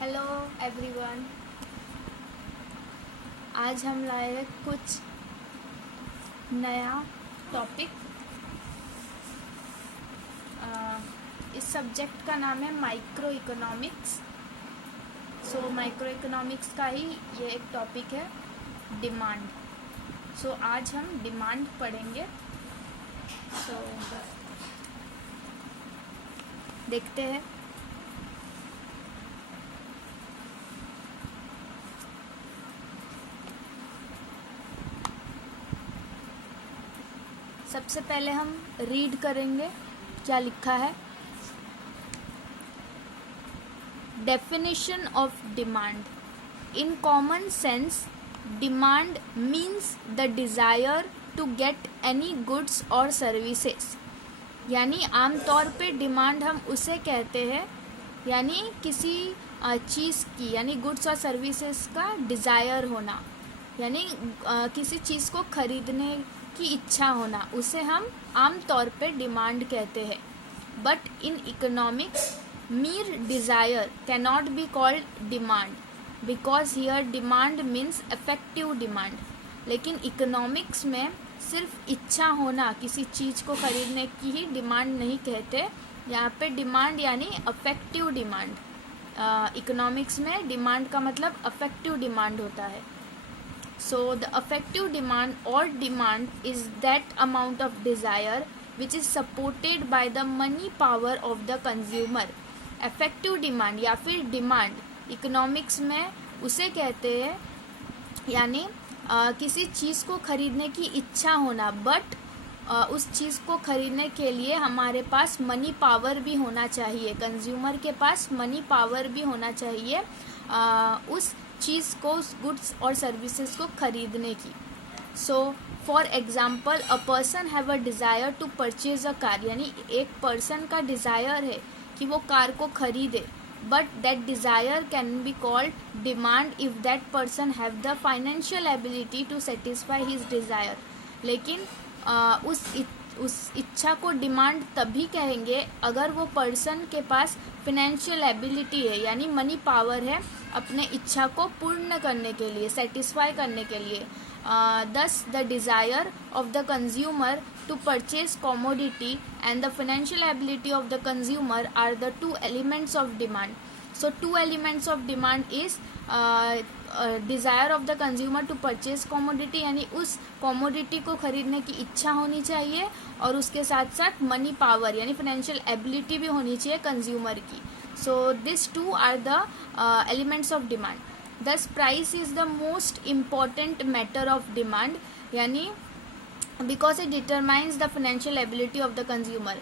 Hello everyone. आज हम लाए हैं कुछ नया टॉपिक। इस सब्जेक्ट का नाम है माइक्रो इकोनॉमिक्स। माइक्रो इकोनॉमिक्स का ही ये एक टॉपिक है, डिमांड। आज हम डिमांड पढ़ेंगे। देखते हैं। सबसे पहले हम रीड करेंगे क्या लिखा है। Definition of demand. In common sense demand means the desire to get any goods और सर्विसेज। यानी आमतौर पे डिमांड हम उसे कहते हैं, यानी किसी चीज़ की, यानी गुड्स और सर्विसेज का डिज़ायर होना, यानी किसी चीज़ को खरीदने की इच्छा होना, उसे हम आम तौर पे डिमांड कहते हैं। But in economics mere desire cannot be called demand because here demand means effective demand। लेकिन इकोनॉमिक्स में सिर्फ इच्छा होना, किसी चीज़ को खरीदने की ही डिमांड नहीं कहते। यहाँ पे डिमांड यानी अफेक्टिव डिमांड। इकोनॉमिक्स में डिमांड का मतलब अफेक्टिव डिमांड होता है। So the effective demand or demand is that amount of desire which is supported by the money power of the consumer। effective demand या फिर डिमांड इकोनॉमिक्स में उसे कहते हैं, यानी किसी चीज़ को खरीदने की इच्छा होना, बट उस चीज़ को खरीदने के लिए हमारे पास मनी पावर भी होना चाहिए, कंज्यूमर के पास मनी पावर भी होना चाहिए उस चीज़ को, उस गुड्स और सर्विसेज को खरीदने की। For example a person have a desire to purchase a car. यानी एक पर्सन का डिज़ायर है कि वो कार को खरीदे, but that desire can be called demand if that person have the financial ability to satisfy his desire. लेकिन उस इच्छा को डिमांड तभी कहेंगे अगर वो पर्सन के पास फिनेंशियल एबिलिटी है, यानी मनी पावर है अपने इच्छा को पूर्ण करने के लिए, सेटिस्फाई करने के लिए। दस the desire of the consumer to purchase commodity and the financial ability of the consumer are the two elements of demand। So two elements of demand is desire of the consumer to purchase commodity, यानी उस commodity को खरीदने की इच्छा होनी चाहिए, और उसके साथ साथ मनी पावर यानी financial ability भी होनी चाहिए consumer की। So these two are the elements of demand। Thus price is the most important matter of demand, यानी because it determines the financial ability of the consumer.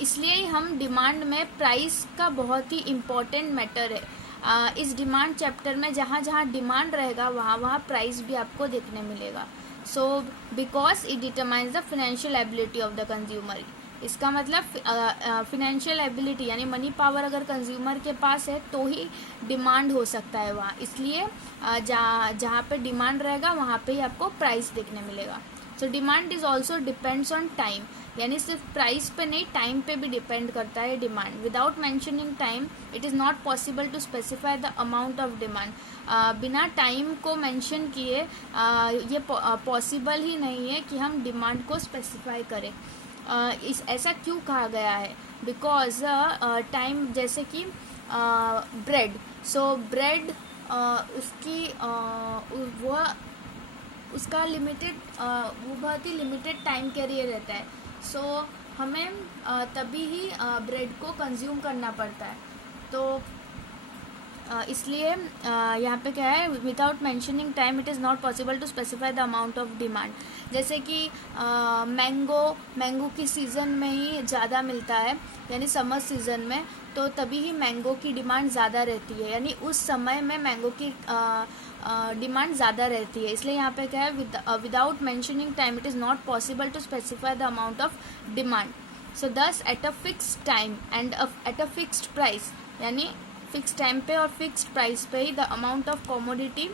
इसलिए हम demand में price का बहुत ही इम्पॉर्टेंट मैटर है। इस demand chapter में जहाँ जहाँ डिमांड रहेगा वहाँ वहाँ प्राइस भी आपको देखने मिलेगा। So because it determines the financial ability of the consumer. इसका मतलब फिनेंशियल एबिलिटी यानी मनी पावर अगर कंज्यूमर के पास है तो ही डिमांड हो सकता है वहाँ। इसलिए जहाँ पे डिमांड रहेगा वहाँ पे ही आपको प्राइस देखने मिलेगा। So demand is also depends on time, यानी सिर्फ प्राइस पे नहीं, टाइम पे भी डिपेंड करता है demand. Without mentioning time it is not possible to specify the amount of demand. बिना टाइम को मेंशन किए ये पॉसिबल ही नहीं है कि हम डिमांड को स्पेसिफाई करें। ऐसा क्यों कहा गया है? बिकॉज टाइम, जैसे कि ब्रेड। ब्रेड उसकी उसका लिमिटेड, वो बहुत ही लिमिटेड टाइम के लिए रहता है। हमें तभी ही ब्रेड को कंज्यूम करना पड़ता है। तो इसलिए यहाँ पे क्या है, without mentioning time it is not possible to specify the amount of demand. जैसे कि मैंगो की सीज़न में ही ज़्यादा मिलता है, यानी समर सीज़न में, तो तभी ही मैंगो की डिमांड ज़्यादा रहती है, यानी उस समय में मैंगो की डिमांड ज़्यादा रहती है। इसलिए यहाँ पे क्या है, without mentioning time it is not possible to specify the amount of demand. So this at a fixed time and at a fixed price, यानी फिक्स टाइम पे और फिक्स्ड प्राइस पे ही the amount of commodity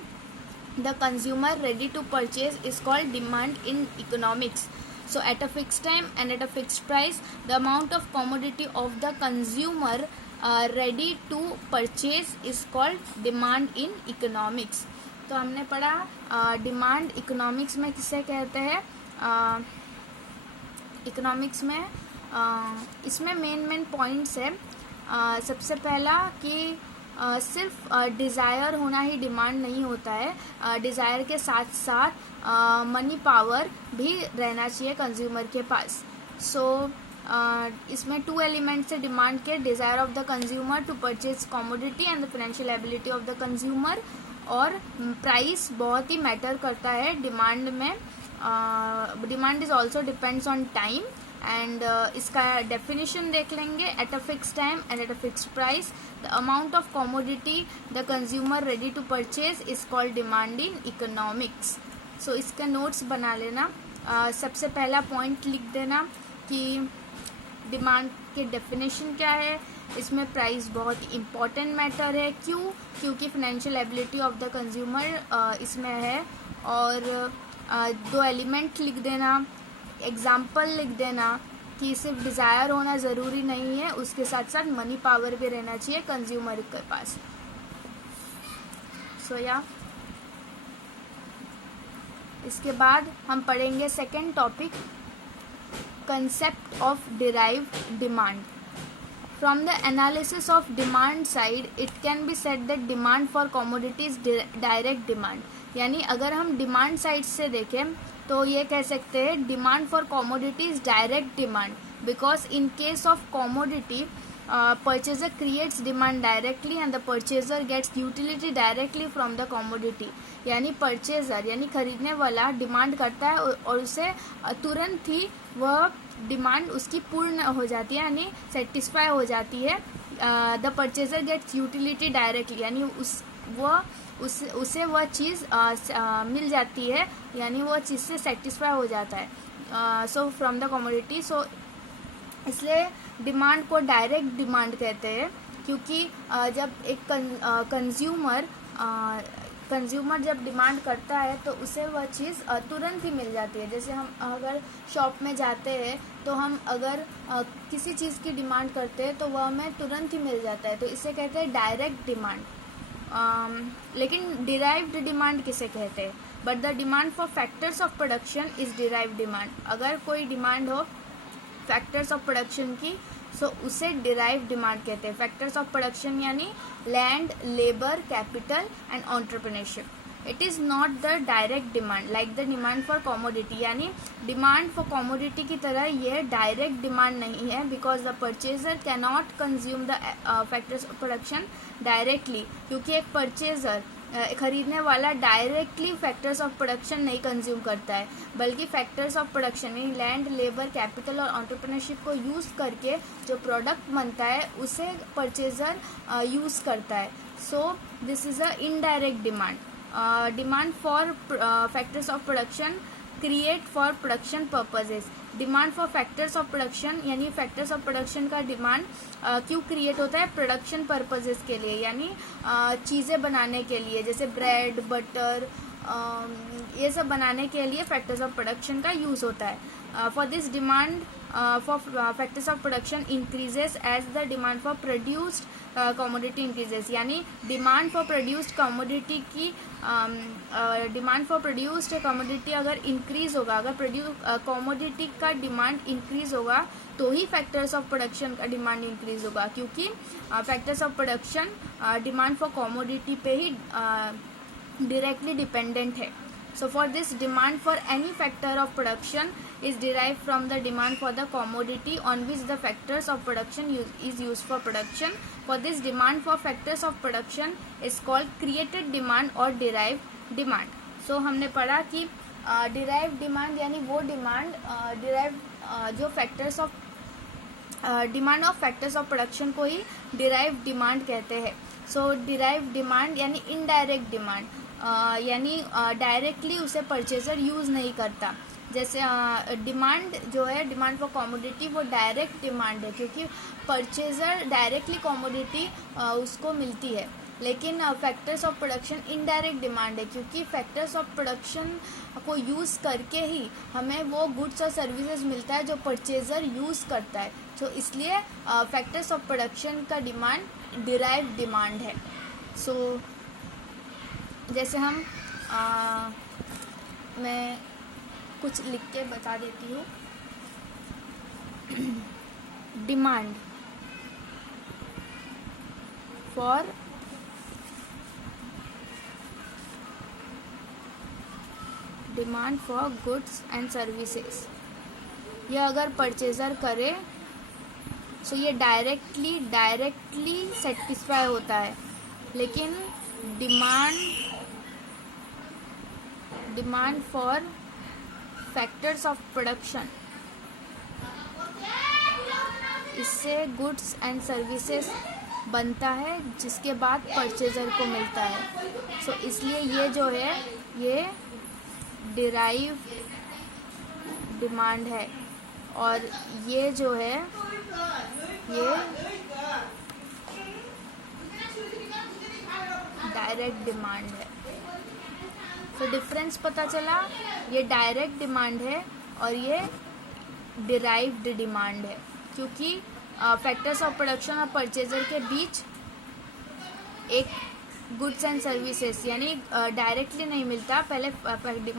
the consumer ready to purchase is called demand in economics. So at a fixed time and at a fixed price, the amount of commodity of the consumer ready to purchase is called demand in economics. तो हमने पढ़ा demand economics में किसे कहते हैं। Economics में इसमें main points है। सबसे पहला कि सिर्फ डिज़ायर होना ही डिमांड नहीं होता है, डिज़ायर के साथ साथ मनी पावर भी रहना चाहिए कंज्यूमर के पास। सो इसमें 2 एलिमेंट्स है डिमांड के, desire of the consumer to purchase commodity and the financial ability of the consumer. और प्राइस बहुत ही मैटर करता है डिमांड में। Demand is also depends on time and इसका डेफिनेशन देख लेंगे। At a fix time and at a fix price the amount of commodity the consumer ready to purchase is called demand in economics. So इसका notes बना लेना। सबसे पहला point लिख देना कि डिमांड के डेफिनेशन क्या है। इसमें प्राइस बहुत इम्पॉर्टेंट मैटर है। क्यों? क्योंकि financial ability of the consumer इसमें है। और 2 एलिमेंट लिख देना, एग्जाम्पल लिख देना कि सिर्फ डिज़ायर होना ज़रूरी नहीं है, उसके साथ साथ मनी पावर भी रहना चाहिए कंज्यूमर के पास। सो या इसके बाद हम पढ़ेंगे second topic, concept of derived demand. From the analysis of demand side, it can be said that demand for commodities direct demand. यानी अगर हम डिमांड साइड से देखें तो ये कह सकते हैं demand for commodities direct demand, because in case of commodity purchaser creates demand directly and the purchaser gets utility directly from the commodity. यानी परचेजर यानी खरीदने वाला डिमांड करता है और उसे तुरंत ही वह डिमांड उसकी पूर्ण हो जाती है, यानी सेटिस्फाई हो जाती है। The purchaser gets utility directly, यानी उसे वह चीज़ मिल जाती है, यानी वह चीज़ से सेटिस्फाई हो जाता है सो फ्रॉम द कमोडिटी। सो इसलिए डिमांड को डायरेक्ट डिमांड कहते हैं, क्योंकि जब एक कंज्यूमर जब डिमांड करता है तो उसे वह चीज़ तुरंत ही मिल जाती है। जैसे हम अगर शॉप में जाते हैं तो हम अगर किसी चीज़ की डिमांड करते हैं तो वह हमें तुरंत ही मिल जाता है, तो इसे कहते हैं डायरेक्ट डिमांड। लेकिन डिराइव्ड डिमांड किसे कहते हैं? But the demand for factors of production is derived demand. अगर कोई डिमांड हो फैक्टर्स ऑफ प्रोडक्शन की, सो उसे डिराइव डिमांड कहते हैं। फैक्टर्स ऑफ प्रोडक्शन यानी land, labour, capital and entrepreneurship. It is not the direct demand like the demand for commodity, यानी demand for commodity की तरह यह डायरेक्ट डिमांड नहीं है, because the purchaser can not consume the factors of production directly, क्योंकि एक purchaser खरीदने वाला डायरेक्टली फैक्टर्स ऑफ प्रोडक्शन नहीं कंज्यूम करता है, बल्कि फैक्टर्स ऑफ प्रोडक्शन में लैंड, लेबर, कैपिटल और एंटरप्रेन्योरशिप को यूज़ करके जो प्रोडक्ट बनता है उसे परचेजर यूज़ करता है। So this is a indirect demand. Demand for factors of production create for production purposes. Demand for factors of production यानी फैक्टर्स ऑफ प्रोडक्शन का डिमांड क्यों क्रिएट होता है? प्रोडक्शन पर्पजेज के लिए, यानी चीज़ें बनाने के लिए, जैसे ब्रेड, बटर, ये सब बनाने के लिए फैक्टर्स ऑफ प्रोडक्शन का यूज़ होता है। For this demand for factors of production increases as the demand for produced commodity increases, यानी डिमांड फॉर प्रोड्यूस्ड कमोडिटी की डिमांड फॉर प्रोड्यूस्ड कमोडिटी अगर इंक्रीज होगा, अगर कमोडिटी का डिमांड इंक्रीज होगा तो ही फैक्टर्स ऑफ प्रोडक्शन का डिमांड इंक्रीज होगा, क्योंकि factors of production demand for commodity पे ही directly dependent है। So for this, demand for any factor of production is derived from the demand for the commodity on which the factors of production is used for production. For this, demand for factors of production is called created demand or derived demand. So हमने पढ़ा कि derived demand यानी वो demand derived जो factors of demand of factors of production को ही derive demand कहते हैं। सो derive demand यानी इनडायरेक्ट डिमांड, यानी डायरेक्टली उसे परचेजर यूज़ नहीं करता। जैसे डिमांड जो है, डिमांड फॉर कमोडिटी, वो डायरेक्ट डिमांड है, क्योंकि परचेजर डायरेक्टली कमोडिटी उसको मिलती है। लेकिन factors of production indirect demand है, क्योंकि फैक्टर्स ऑफ प्रोडक्शन को यूज़ करके ही हमें वो गुड्स और सर्विसेज मिलता है जो परचेजर यूज़ करता है। तो इसलिए फैक्टर्स ऑफ प्रोडक्शन का डिमांड डिराइव्ड डिमांड है. सो जैसे हम मैं कुछ लिख के बता देती हूँ. Demand for goods and services. ये अगर परचेजर करे तो ये डायरेक्टली सेटिस्फाई होता है, लेकिन demand for factors of production, इससे गुड्स एंड सर्विसेज बनता है जिसके बाद परचेजर को मिलता है. सो इसलिए ये जो है ये डिराइव डिमांड है, और ये जो है ये डायरेक्ट डिमांड है. तो डिफरेंस पता चला, ये डायरेक्ट डिमांड है और ये डिराइव्ड डिमांड है, क्योंकि फैक्टर्स ऑफ प्रोडक्शन और परचेजर के बीच एक गुड्स एंड सर्विसेज यानी डायरेक्टली नहीं मिलता. पहले डिमांड